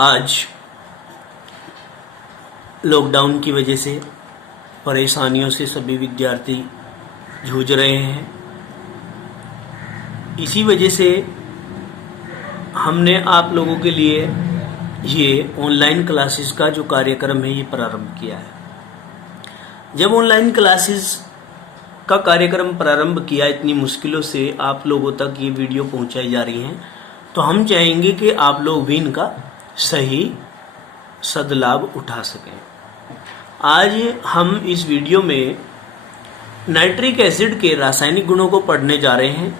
आज लॉकडाउन की वजह से परेशानियों से सभी विद्यार्थी जूझ रहे हैं। इसी वजह से हमने आप लोगों के लिए ये ऑनलाइन क्लासेस का जो कार्यक्रम है ये प्रारंभ किया है। जब ऑनलाइन क्लासेस का कार्यक्रम प्रारंभ किया, इतनी मुश्किलों से आप लोगों तक ये वीडियो पहुंचाई जा रही हैं, तो हम चाहेंगे कि आप लोग भी इनका सही सदलाभ उठा सकें। आज हम इस वीडियो में नाइट्रिक एसिड के रासायनिक गुणों को पढ़ने जा रहे हैं।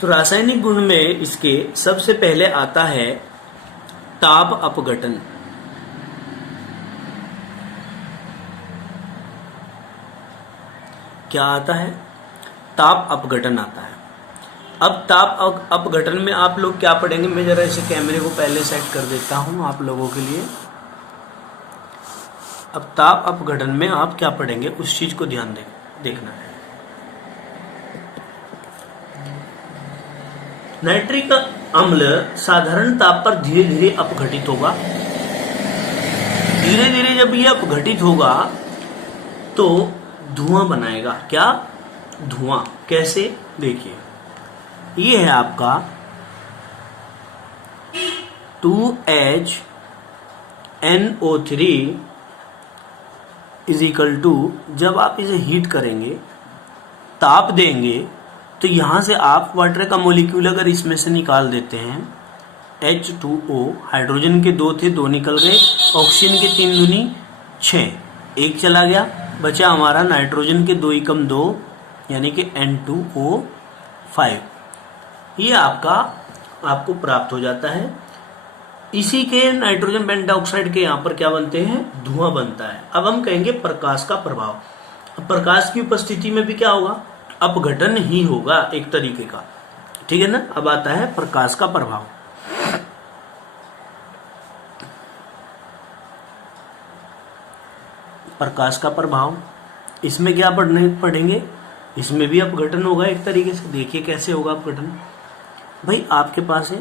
तो रासायनिक गुण में इसके सबसे पहले आता है ताप अपघटन। क्या आता है? ताप अपघटन आता है। अब ताप अपघटन में आप लोग क्या पढ़ेंगे, मैं जरा इसे कैमरे को पहले सेट कर देता हूं आप लोगों के लिए। अब ताप अपघटन में आप क्या पढ़ेंगे उस चीज को ध्यान देखना है। नाइट्रिक अम्ल साधारण ताप पर धीरे धीरे अपघटित होगा। धीरे धीरे जब यह अपघटित होगा तो धुआं बनाएगा। क्या? धुआं। कैसे? देखिए, ये है आपका 2HNO3 इज इक्वल टू, जब आप इसे हीट करेंगे, ताप देंगे, तो यहां से आप वाटर का मोलिक्यूल अगर इसमें से निकाल देते हैं, H2O, हाइड्रोजन के 2 थे, 2 निकल गए, ऑक्सीजन के 3 दूनी 6, 1 चला गया, बचा हमारा नाइट्रोजन के 2 एकम 2 यानी कि N2O5। ये आपको प्राप्त हो जाता है। इसी के नाइट्रोजन पेंटाऑक्साइड के यहाँ पर क्या बनते हैं? धुआं बनता है। अब हम कहेंगे प्रकाश का प्रभाव। अब प्रकाश की उपस्थिति में भी क्या होगा? अपघटन ही होगा एक तरीके का, ठीक है ना। अब आता है प्रकाश का प्रभाव। प्रकाश का प्रभाव, इसमें क्या पढ़ेंगे? इसमें भी अपघटन होगा एक तरीके से। देखिए कैसे होगा अपघटन। भाई आपके पास है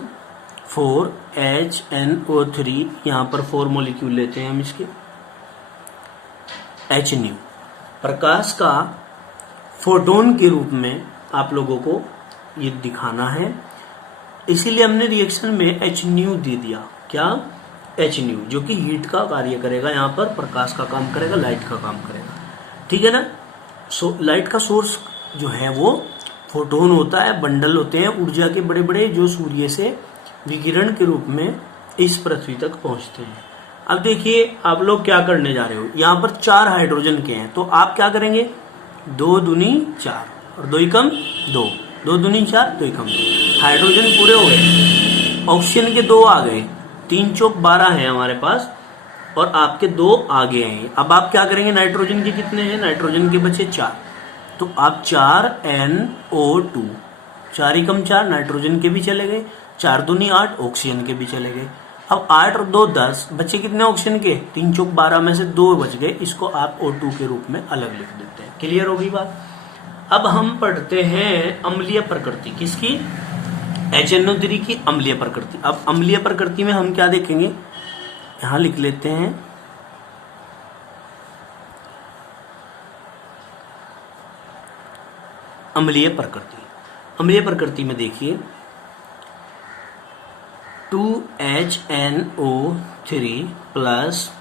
4HNO3, यहां पर 4 मॉलिक्यूल लेते हैं हम इसके, HNu। प्रकाश का फोटोन के रूप में आप लोगों को ये दिखाना है, इसीलिए हमने रिएक्शन में HNu दे दिया। क्या? HNu, जो कि हीट का कार्य करेगा, यहाँ पर प्रकाश का काम करेगा, लाइट का काम करेगा, ठीक है ना। लाइट का सोर्स जो है वो फोटोन होता है, बंडल होते हैं ऊर्जा के बड़े बड़े, जो सूर्य से विकिरण के रूप में इस पृथ्वी तक पहुंचते हैं। अब देखिए आप लोग क्या करने जा रहे हो, यहाँ पर 4 हाइड्रोजन के हैं, तो आप क्या करेंगे? 2 दूनी 4 और 2 एकम 2, 2 दूनी 4, 2 एकम 2, हाइड्रोजन पूरे हो गए। ऑक्सीजन के 2 आ गए, 3 चौक 12 है हमारे पास, और आपके 2 आगे हैं। अब आप क्या करेंगे? नाइट्रोजन के कितने हैं? नाइट्रोजन के बचे 4, तो आप 4NO2, 4 एकम 4, नाइट्रोजन के भी चले गए, 4 दूनी 8, ऑक्सीजन के भी चले गए। अब 8 और 2 10, बचे कितने ऑक्सीजन के? 3 चौक 12 में से 2 बच गए, इसको आप O2 के रूप में अलग लिख देते हैं। क्लियर होगी बात। अब हम पढ़ते हैं अम्लीय प्रकृति किसकी? HNO3 की अम्लीय प्रकृति। अब अम्लीय प्रकृति में हम क्या देखेंगे? यहां लिख लेते हैं अम्लीय प्रकृति। अम्लीय प्रकृति में देखिए 2HNO3 प्लस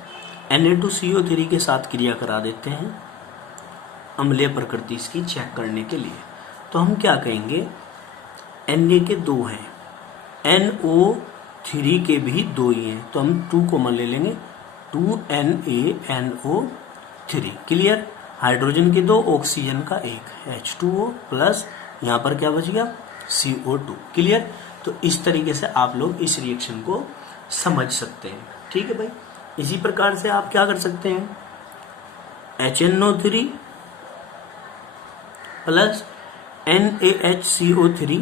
Na2CO3 के साथ क्रिया करा देते हैं अम्लीय प्रकृति इसकी चेक करने के लिए। तो हम क्या कहेंगे? Na के 2 हैं, NO3 के भी 2 ही हैं, तो हम 2 कॉमन ले लेंगे, 2NaNO3। क्लियर। हाइड्रोजन के 2, ऑक्सीजन का 1, H2O प्लस यहाँ पर क्या बच गया? CO2। क्लियर। तो इस तरीके से आप लोग इस रिएक्शन को समझ सकते हैं, ठीक है भाई। इसी प्रकार से आप क्या कर सकते हैं? HNO3 प्लस NaHCO3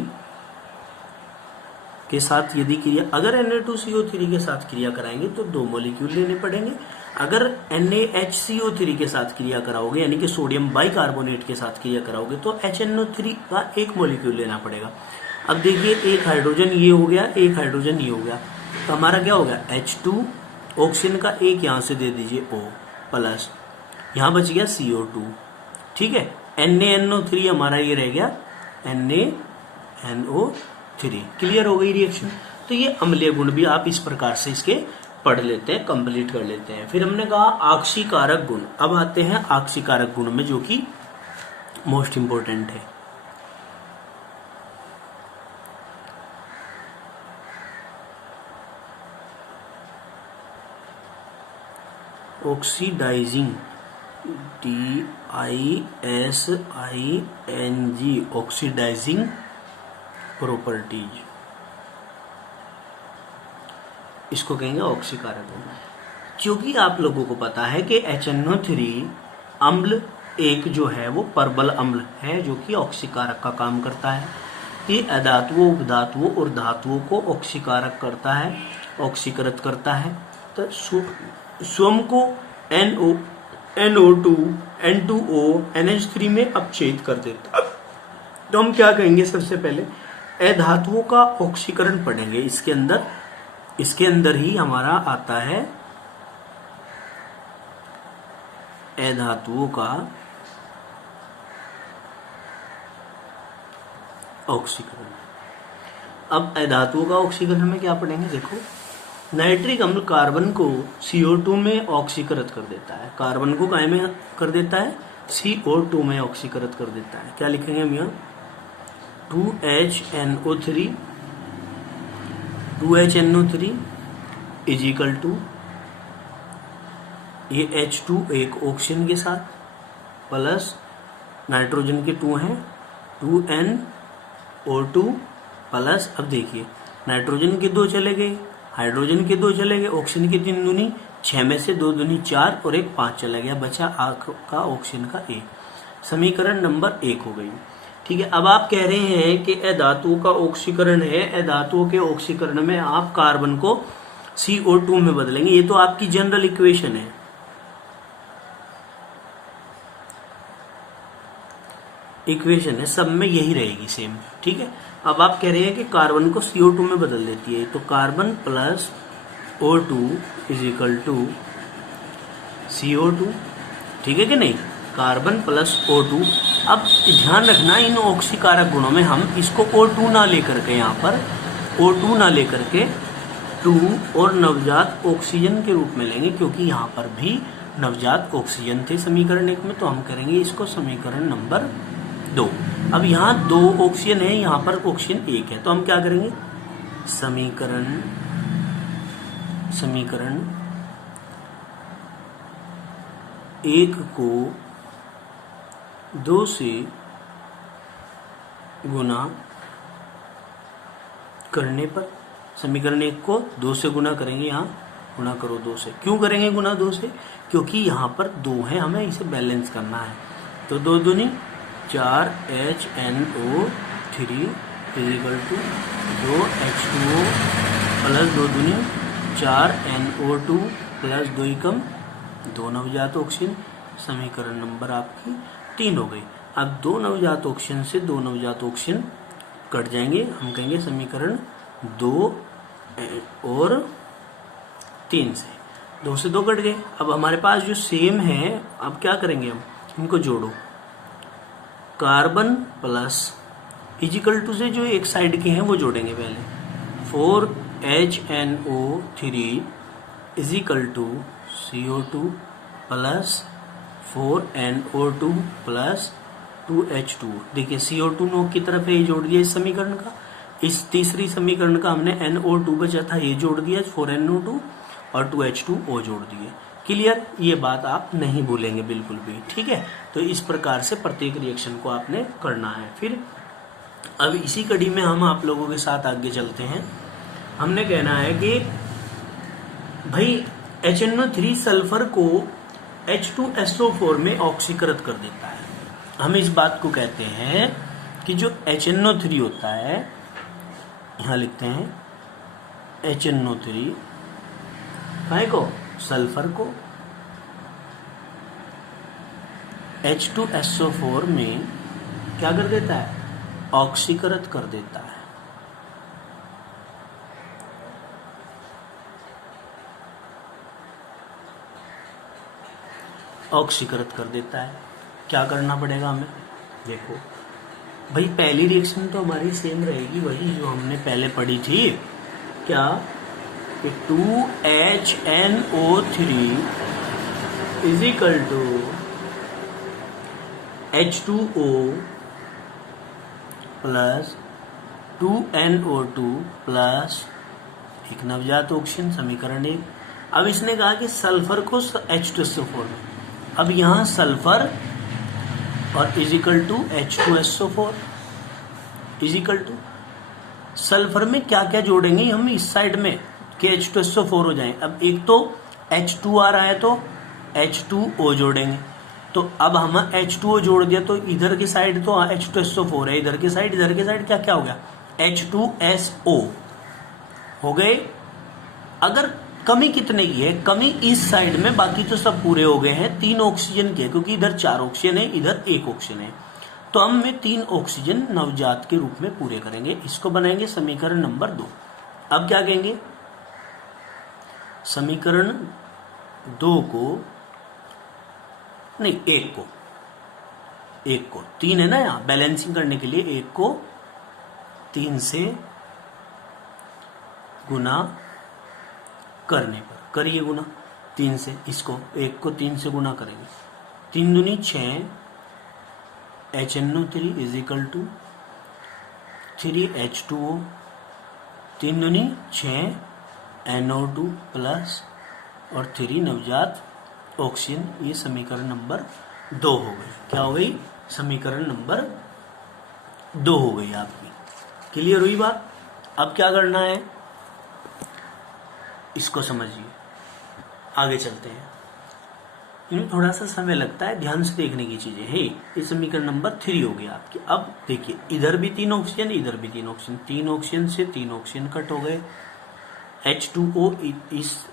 के साथ यदि क्रिया, अगर Na2CO3 के साथ क्रिया कराएंगे तो 2 मॉलिक्यूल लेने पड़ेंगे। अगर NaHCO3 के साथ क्रिया कराओगे यानी कि सोडियम बाइकार्बोनेट के साथ क्रिया कराओगे तो HNO3 का 1 मॉलिक्यूल लेना पड़ेगा। अब देखिए एक हाइड्रोजन ये हो गया, एक हाइड्रोजन ये हो गया, तो हमारा क्या होगा H2 ऑक्सीजन का एक यहां से दे दीजिए O प्लस, यहां बच गया CO2, ठीक है। NaNO3 हमारा ये रह गया NaNO3। क्लियर हो गई रिएक्शन। तो ये अम्लीय गुण भी आप इस प्रकार से इसके पढ़ लेते हैं, कंप्लीट कर लेते हैं। फिर हमने कहा आक्सीकारक गुण। अब आते हैं आक्सीकारक गुण में, जो कि मोस्ट इंपोर्टेंट है। ऑक्सीडाइजिंग, DISING, ऑक्सीडाइजिंग प्रॉपर्टीज, इसको कहेंगे ऑक्सीकारक गुण। क्योंकि आप लोगों को पता है कि HNO3 अम्ल एक जो है वो परबल अम्ल है, जो कि ऑक्सीकारक का काम करता है। ये अधातुओं, उपधातुओं और धातुओं को ऑक्सीकारक करता है, ऑक्सीकृत करता है। तो स्वयं को NO2, N2O, NH3 में अपचयित कर देता है। तो हम क्या कहेंगे, सबसे पहले अधातुओं का ऑक्सीकरण पढ़ेंगे। इसके अंदर ही हमारा आता है अधातुओं का ऑक्सीकरण। अब अधातुओं का ऑक्सीकरण में क्या पढ़ेंगे, देखो। नाइट्रिक अम्ल कार्बन को CO2 में ऑक्सीकृत कर देता है। कार्बन को काय में कर देता है, CO2 में ऑक्सीकृत कर देता है। क्या लिखेंगे हम यहाँ, 2HNO3 इज इक्वल टू, ये H2 एक ऑक्सीजन के साथ प्लस नाइट्रोजन के 2 हैं, 2NO2 प्लस, अब देखिए नाइट्रोजन के 2 चले गए, हाइड्रोजन के 2 चले गए, ऑक्सीजन के 3 दूनी 6 में से 2 दूनी 4 और 1 5 चला गया, बचा का ऑक्सीजन का 1। समीकरण नंबर 1 हो गई। ठीक है। अब आप कह रहे हैं कि अधातुओं का ऑक्सीकरण है, अधातुओं के ऑक्सीकरण में आप कार्बन को CO2 में बदलेंगे। ये तो आपकी जनरल इक्वेशन है। इक्वेशन है, सब में यही रहेगी सेम। ठीक है। अब आप कह रहे हैं कि कार्बन को CO2 में बदल देती है, तो carbon plus O2 is equal to CO2। ठीक है कि नहीं, कार्बन प्लस O2। अब ध्यान रखना, इन ऑक्सीकारक गुणों में हम इसको O2 ना लेकर के, यहाँ पर O2 ना लेकर के 2 और नवजात ऑक्सीजन के रूप में लेंगे, क्योंकि यहाँ पर भी नवजात ऑक्सीजन थे समीकरण 1 में। तो हम करेंगे इसको समीकरण नंबर 2। अब यहाँ 2 ऑक्सीजन है, यहाँ पर ऑक्सीजन 1 है, तो हम क्या करेंगे, समीकरण 1 को 2 से गुना करने पर, समीकरण 1 को 2 से गुना करेंगे, यहाँ गुना करो 2 से। क्यों करेंगे गुना 2 से, क्योंकि यहाँ पर 2 है, हमें इसे बैलेंस करना है। तो 2 दूनी 4HNO3 equal to 2H2O plus 2 दूनी 4NO2 प्लस 2 एकम 2 नवजात ऑक्सीजन। समीकरण नंबर आपकी 3 हो गई। अब 2 नवजात ऑक्सीजन से 2 नवजात ऑक्सीजन कट जाएंगे, हम कहेंगे समीकरण 2 और 3 से 2 से 2 कट गए। अब हमारे पास जो सेम है, अब क्या करेंगे, हम इनको जोड़ो, कार्बन प्लस इजिकल टू से जो एक साइड के हैं वो जोड़ेंगे पहले, 4HNO3 is equal to CO2 plus 4NO2 plus 2H2। देखिए CO2 नो की तरफ है, ये जोड़ दिया इस समीकरण का। इस तीसरी समीकरण का हमने NO2 बचा था, ये जोड़ दिया 4NO2 और 2H2O जोड़ दिए। क्लियर, ये बात आप नहीं भूलेंगे बिल्कुल भी। ठीक है। तो इस प्रकार से प्रत्येक रिएक्शन को आपने करना है। फिर अब इसी कड़ी में हम आप लोगों के साथ आगे चलते हैं। हमने कहना है कि भाई HNO3 सल्फर को H2SO4 में ऑक्सीकृत कर देता है। हम इस बात को कहते हैं कि जो HNO3 होता है, यहां लिखते हैं HNO3 काय को, सल्फर को H2SO4 में क्या कर देता है, ऑक्सीकृत कर देता है। ऑक्सीकृत कर देता है। क्या करना पड़ेगा हमें? देखो भाई, पहली रिएक्शन तो हमारी सेम रहेगी, वही जो हमने पहले पढ़ी थी। क्या? कि 2HNO3 is equal to H2O plus 2NO2 plus एक नवजात ऑक्सीजन, समीकरण 1। अब इसने कहा कि सल्फर को H2SO4 में, अब यहां सल्फर और equal to H2SO4 equal to sulphur में क्या क्या जोड़ेंगे हम इस साइड में कि H2SO4 हो जाए। अब एक तो H2 आ रहा है तो H2O जोड़ेंगे, तो अब हम H2O जोड़ दिया तो इधर की साइड तो H2SO4 है, इधर की साइड क्या क्या हो गया? H2SO हो गए। अगर कमी कितने की है? कमी इस साइड में, बाकी तो सब पूरे हो गए हैं 3 ऑक्सीजन के, क्योंकि इधर 4 ऑक्सीजन है, इधर 1 ऑक्सीजन है, तो हम में 3 ऑक्सीजन नवजात के रूप में पूरे करेंगे। इसको बनाएंगे समीकरण नंबर 2। अब क्या कहेंगे? समीकरण 2 को नहीं, 1 को 3 है ना, यहां बैलेंसिंग करने के लिए 1 को 3 से गुना करने पर, करिए गुना 3 से, इसको 1 को 3 से गुना करेंगे, 3 दूनी 6 HNO3 is equal to 3H2O, 3 दूनी 6 NO2 प्लस और 3 नवजात ऑक्सीजन। ये समीकरण नंबर 2 हो गई। क्या हो गई? समीकरण नंबर 2 हो गई आपकी। क्लियर हुई बात? अब क्या करना है इसको समझिए, आगे चलते हैं। इनमें थोड़ा सा समय लगता है, ध्यान से देखने की चीजें है। ये समीकरण नंबर 3 हो गया आपकी। अब देखिए, इधर भी 3 ऑक्सीजन, इधर भी 3 ऑक्सीजन, 3 ऑक्सीजन से 3 ऑक्सीजन कट हो गए। H2O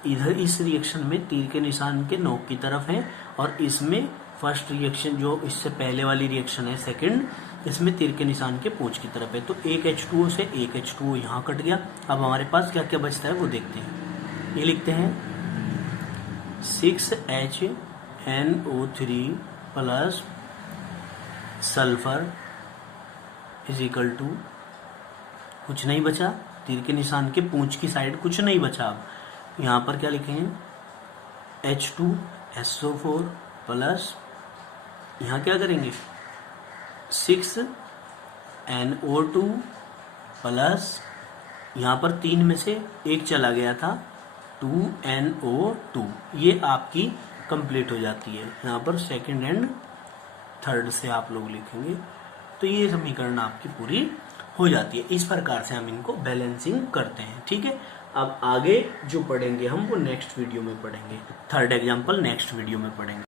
इधर इस रिएक्शन में तीर के निशान के नोक की तरफ है, और इसमें फर्स्ट रिएक्शन जो इससे पहले वाली रिएक्शन है सेकंड, इसमें तीर के निशान के पूंछ की तरफ है। तो एक H2O से एक H2O यहाँ कट गया। अब हमारे पास क्या क्या बचता है वो देखते हैं। ये लिखते हैं 6HNO3 plus sulphur is equal to, कुछ नहीं बचा, तीर के निशान के पूंछ की साइड कुछ नहीं बचा। अब यहाँ पर क्या लिखेंगे? H2SO4 प्लस यहाँ क्या करेंगे? 6NO2 प्लस यहाँ पर 3 में से 1 चला गया था, 2NO2। ये आपकी कंप्लीट हो जाती है। यहाँ पर सेकंड एंड थर्ड से आप लोग लिखेंगे, तो ये समीकरण आपकी पूरी हो जाती है। इस प्रकार से हम इनको बैलेंसिंग करते हैं। ठीक है, अब आगे जो पढ़ेंगे हम वो नेक्स्ट वीडियो में पढ़ेंगे। थर्ड एग्जाम्पल नेक्स्ट वीडियो में पढ़ेंगे।